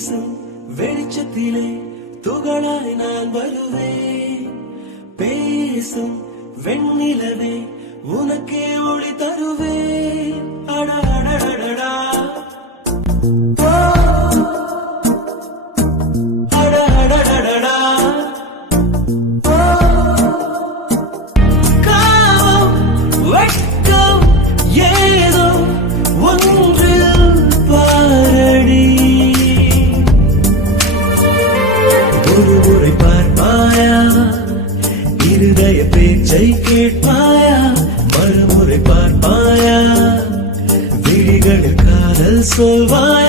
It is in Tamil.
வீசும் வெளிச்சத்திலே துகளாய் நான் வருவேன். பேசும் வெண்ணிலவே உனக்கே ஒளி தருவேன். அடடடடடா அடடடடடா காமம் வெட்கம் ஏதோ ஒன்றில் பாரடி. ஒரு முறை பார்ப்பாயா, இருதய பேச்சை கேட்பாயா, மறுமுறை பார்ப்பாயா, விழிகளில் காதல் சொல்வாயா.